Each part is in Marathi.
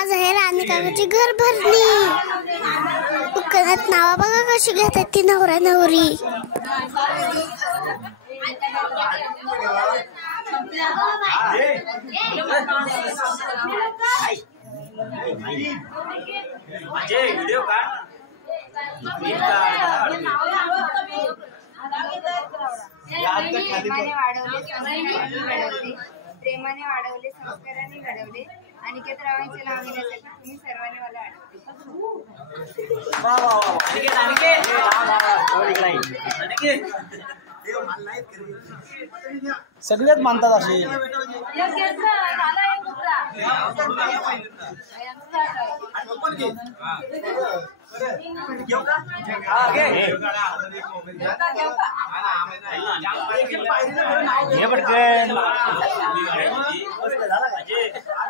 आज आहे राणी काकाची घर भरली. दुकानात नावा बघा कशी घेतात ती नवरा नवरी. व्हिडिओ का प्रेमाने वाढवले, संस्काराने घडवले आणि केतरावांचे नाव घेण्यासाठी तुम्ही सर्वांनी मला सगळ्यात मानतात असे.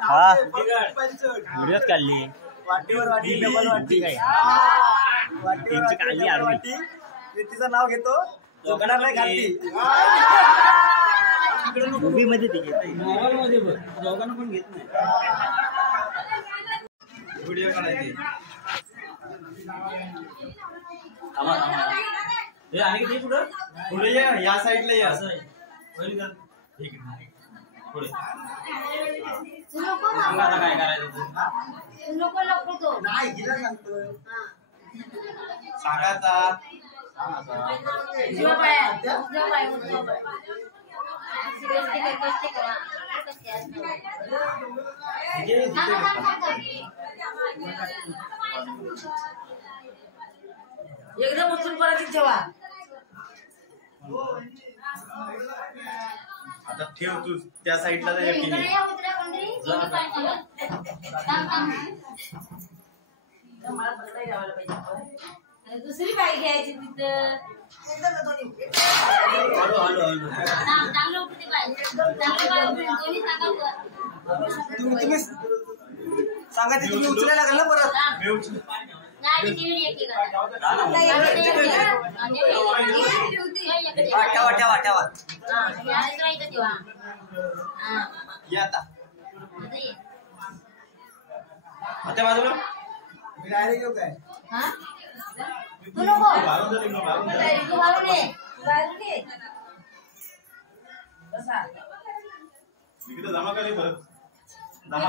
हा व्हिडिओ काढली तिचं नाव घेतो मूवी मध्ये ती घेत दोघांना पण घेत नाही. व्हिडिओ काढायचे आणि किती पुढं पुढे या साईडला या. पुढे आता काय करायचं नाही गेला सांगतो सांगायचा एकदम उचलून परत ठेवा. आता ठेव तू त्या साईडला दुसरी बाई घ्यायची तिथं. तुम्ही सांगा तुम्ही उचलायला लागल ना परत. या आता त्या बाजूला डायरेक्ट येऊ काय जमा करे परत जमा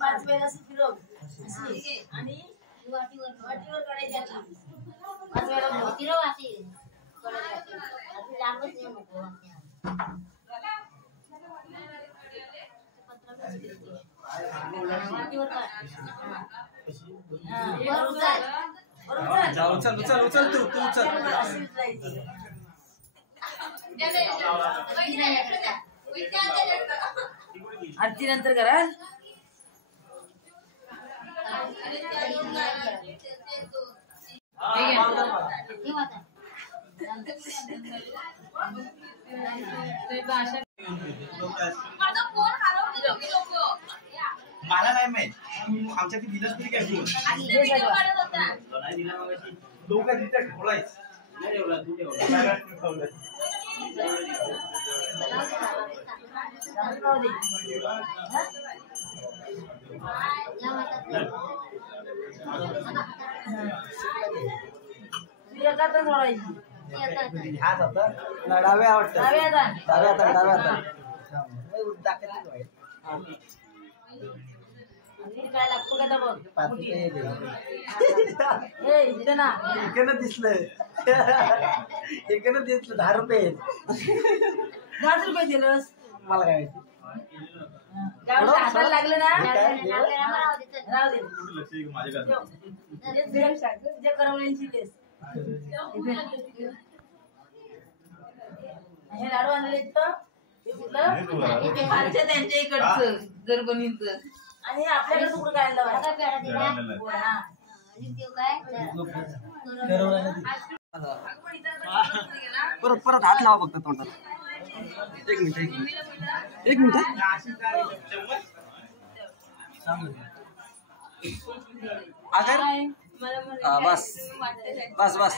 पाच वेळा फिरव आणि वाटीवर काढायची. पाच वेळा फिरव अशी लांबच येऊ नको. उचल उचल उचल तू उचल. आरती नंतर करा. मला नाही माहित आमच्या दिलंच तरी काय लोक तिथे ठेवलायच ह्याच आता डाव्या आवडतात डाव्या आता डाव्या आता काय लागतो का बघ. एकानं दिसलं एकानं दिसलं 10 रुपये 10 रुपये दिलंस मला काय हाताला लागलं ना राहू दे. जे करवल्यांची तेच हे लाडू आणले त्यांच्या इकडचं गरबणीच आणि आपल्याकडे कुठं काय परत परत हात लावा फक्त तोंडात. एक मिनिट एक मिनिट अगर बस बस बस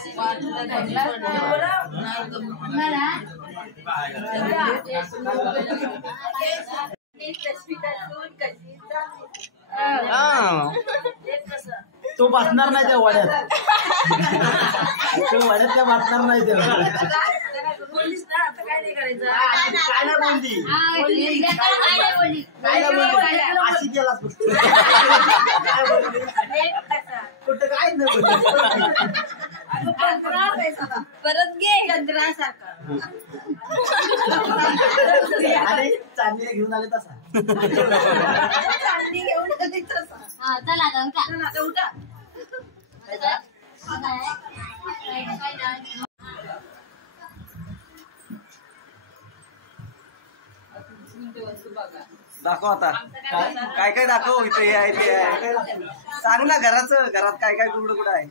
तो बसणार नाही त्या वाड्यात तो वाड्यात त्या बसणार नाही त्या काय नाही बोलली अशी गेलास कुठं काय नाही परत घे अरे चांदीला घेऊन आले तसा चला उठा दाखव आता काय काय दाखव इथे हे आहे ते आहे सांग ना घरात काय काय कुठं आहे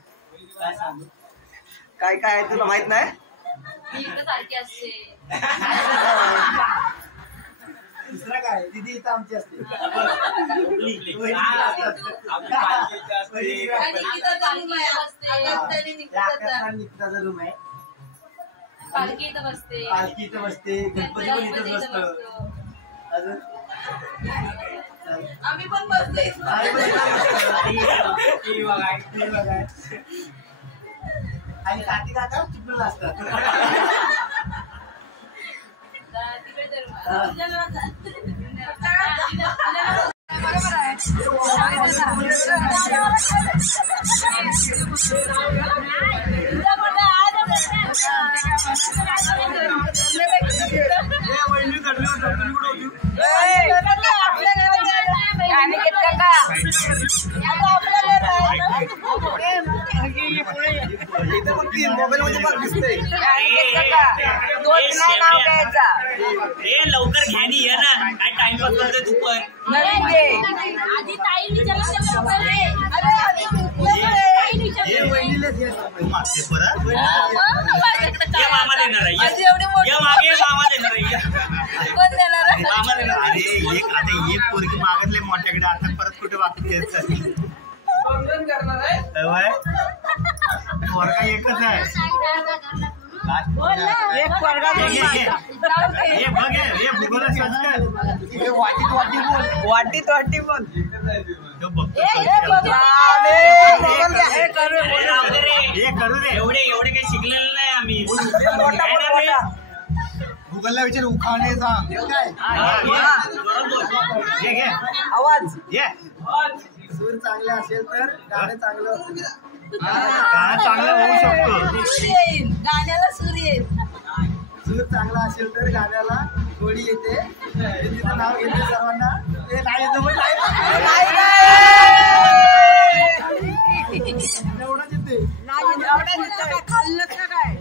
काय काय आहे तुला माहित नाही सारखी असते दुसरं काय दिदी इथं आमची असते निकिताचा रूम आहे पालखी इथं बसते पालखी इथं बसते गणपती पण इथंच बसतो अजून आम्ही पण बसतोय आणि काठी काका चिपळून असतात मोबाईल मध्ये बघ दिसतंय लवकर घ्या नी ये ना काय टाइमपास करतोय तू पण मामा देणार आहे मागे मामा देणार आहे मामा देणार अरे एक आता एक पोरगी मागतले मोठ्याकडे आता परत कुठे वाटत पोरगा एकच आहे वाटीत बोल एवढे काही शिकलेलं नाही आम्ही गुगलला विचार उखाणे सांग आवाज सूर चांगले असेल तर गाणे चांगलं होतं चांगलं होऊ शकतो गाण्याला सूर येईल सूर चांगला असेल तर गाण्याला गोडी येते तिचं नाव घेते सर्वांना ते नाही येतं पण एवढंच येते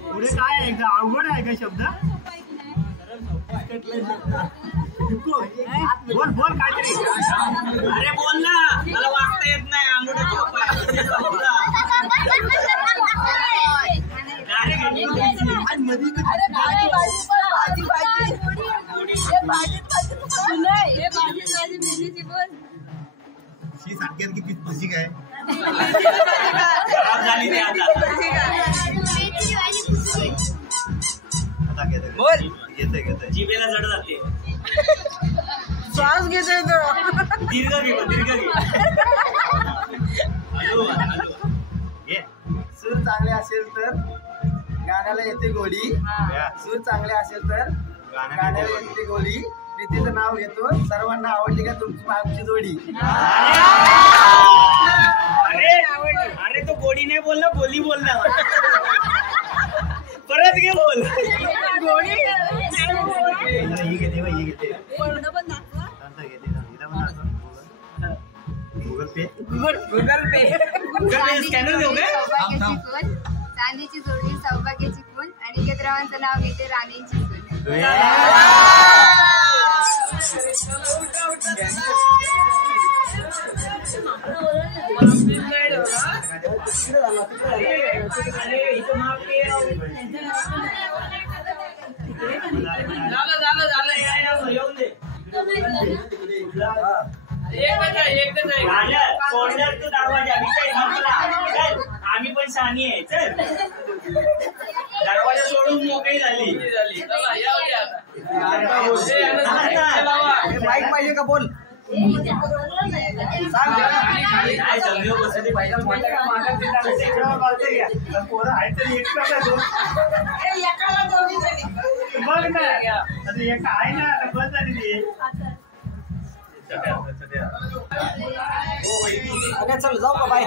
पुढे काय आहे का अवघड आहे का शब्द बोल बोल काहीतरी अरे बोल ना मला वाचता येत नाही शी सांगेल की ती तुझी काय झाली रे आता बोल घेते जिभेला जड जाते श्वास घेतोय दीर्घ घे सूर चांगले असेल तर गाण्याला येते गोडी सूर चांगले असेल तर गाण्याला येते गोडी प्रीतीचं नाव घेतो सर्वांना आवडली का तुमची आमची जोडी अरे तो गोडी नाही बोल ना गोली बोल ना परत घे बोल गुगल पे स्कॅनर देऊ काय चांदीची जोडी सौभाग्याची खून आणि केद्रावांचं नाव घेते राणींची खून झालं सोडलं तू दरवाजा विषय संपला. चल आम्ही पण शानी आहे. चल दरवाजा सोडून मोकळी झाली. माईक पाहिजे का बोल सांग. काय जमिनीवर बसले पाहिजे. पोरं आहेत तरी एकटा का दोन? बघ ना आता एक आहे ना आता बस झाली ती. अरे चल जाऊ का बाय.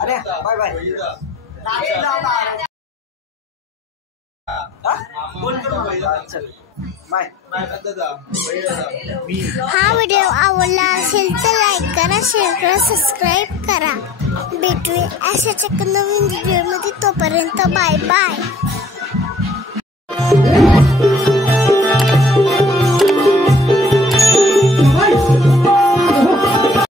अरे बाय बाय. चल बाय. हा व्हिडिओ आवडला असेल तर लाईक करा, शेअर करा, सबस्क्राईब करा. भेटूया अशाच एका नवीन व्हिडिओमध्ये. तोपर्यंत बाय बाय.